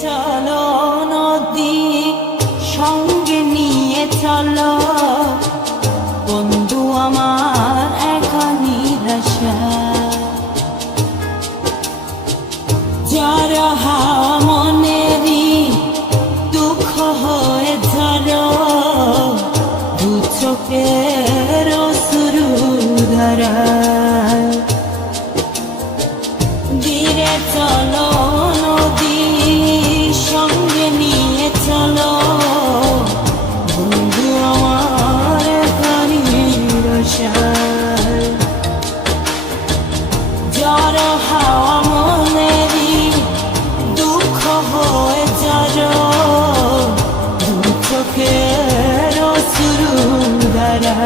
চলো নদী সঙ্গে নিয়ে চলো বন্ধু আমার একা নিরাশা যারা হাওয়া মনেরই দুঃখ হয়ে ঝরো দু চোখের অশ্রু ধারা ধীরে চলো নদী সঙ্গে নিয়ে চলো বন্ধু আমার নিরাশা যারা হাওয়া মনেরই দুঃখ হয়ে যারো দু চোখের অশ্রু ধারা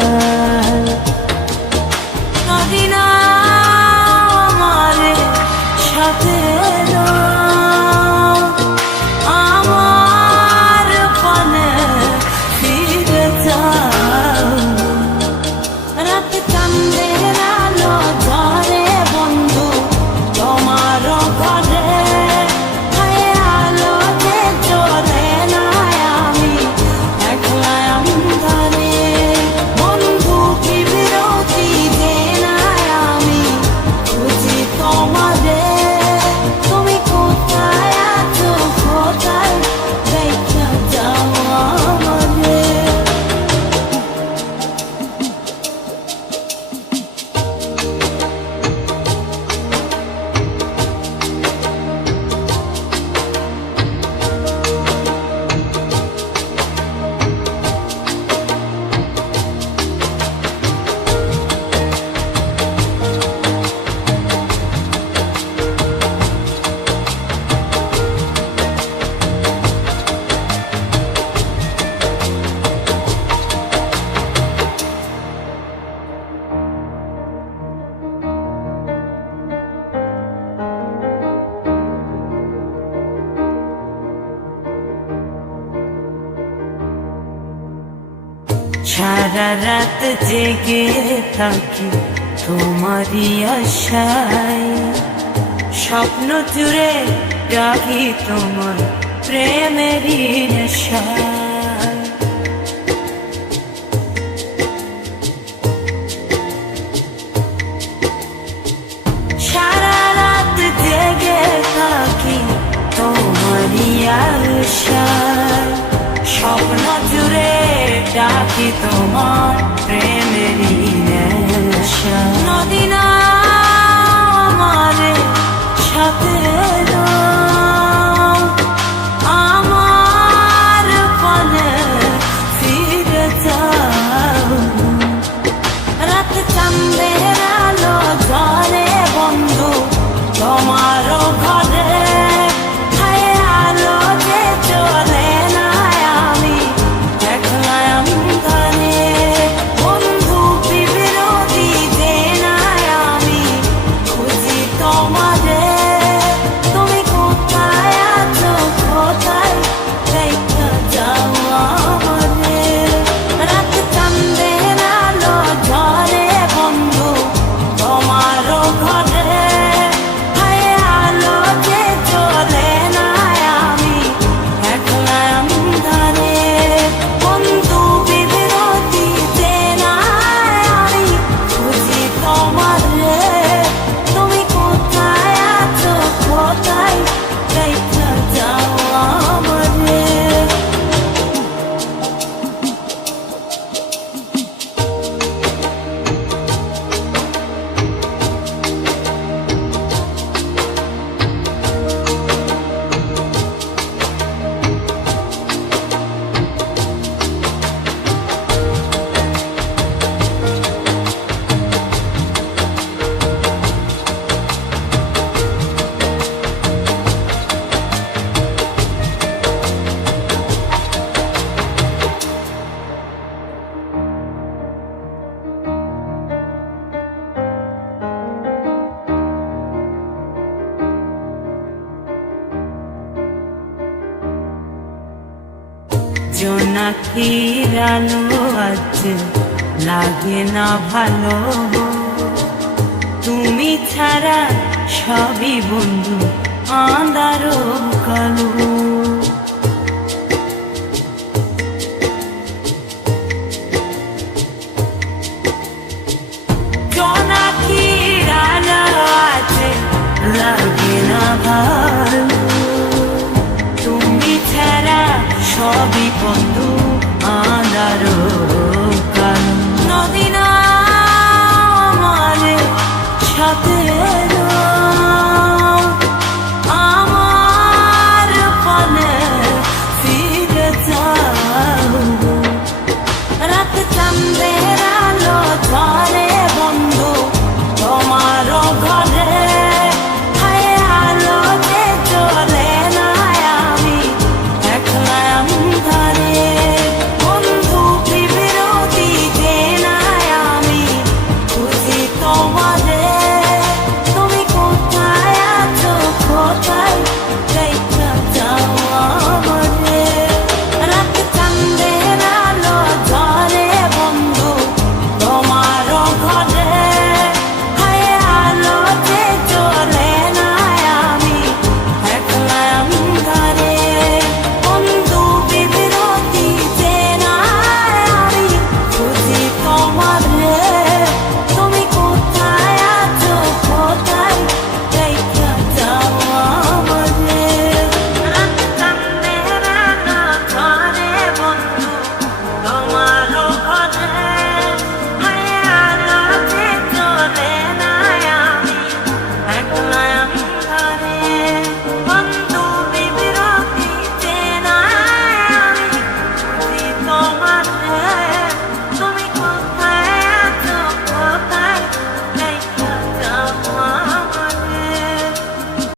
নদী না আমার সাথে আমার পানে ফিরে যাও রাত চাঁদের আলো ঝরে বন্ধু তোমার ঘরে আলো যে জ্বলে না আমি একলা অন্ধকারে বন্ধু কি বিরতি দে না আমি খুঁজি তোমারে তুমি কোথায় আছো কোথায় দেখা যাও আমারে সারা রাত জেগে থাকি তোমারই আশায় স্বপ্ন জুড়ে রাখি তোমার প্রেমেরই নেশায় সারা রাত জেগে থাকি তোমারই আশায় স্বপ্ন জুড়ে ডাকি তোমার প্রেমেরই নেশা নদী না আমার সাথে আমার পানে ফিরে যাও রাত চাঁদের আলো ঝরে বন্ধু তোমার ঘরে আলো যে চলে না আমি একলা অন্ধকারে বন্ধু কি বিরতি দে না আমি খুঁজি তোমারে তুমি কোথায় আছো কোথায় দেখা যাও আমারে রাত চাঁদের আলো ঝরে বন্ধু তোমার ঘরে আলো যে চলে না আমি একলা অন্ধকারে বন্ধু বিরতি দে না আমি খুঁজি তোমারে তুমি কোথায় আছো কোথায় দেখা যাও আমারে জোনাকির আলো আজ লাগে না ভালো, তুমি ছাড়া সবই বন্ধু আঁধারো কালো।